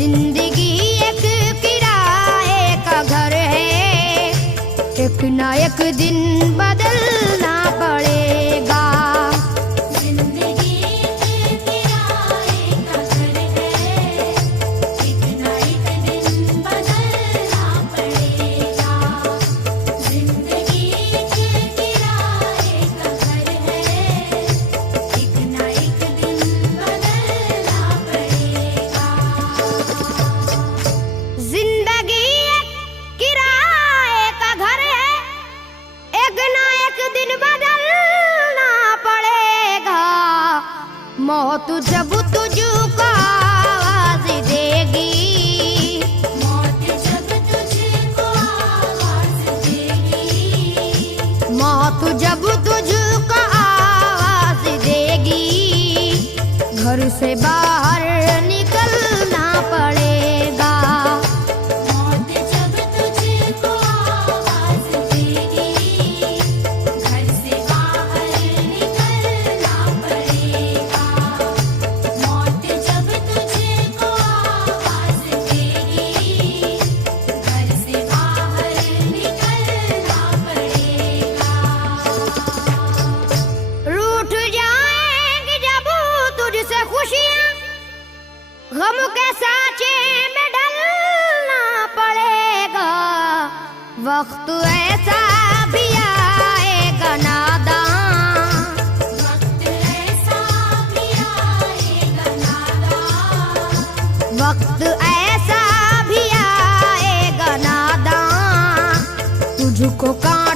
जिंदगी एक किराए का घर है, एक ना एक दिन बदलना पड़ेगा। जिंदगी एक किराए का घर है, एक ना एक दिन बदलना पड़ेगा। जिंदगी एक किराए का घर है, एक ना एक दिन बदलना पड़ेगा। जिंदगी एक किराए का घर है, एक ना एक दिन बदलना पड़ेगा। मौत जब तुझको आवाज देगी, मौत जब तुझको आवाज देगी, मौत जब तुझको आवाज देगी, घर से बाहर निकलना पड़ेगा। मौत जब तुझको आवाज देगी, घर से बाहर निकलना पड़ेगा। मौत जब तुझको आवाज देगी, घर से बाहर निकलना पड़ेगा। रूठ जाएंगी जब तुझसे खुशियां, गम के साँचे में ढलना पड़ेगा। वक्त ऐसा भी आएगा नादां, वक्त ऐसा भी आएगा नादां, वक्त ऐसा भी आएगा नादां, तुझको काम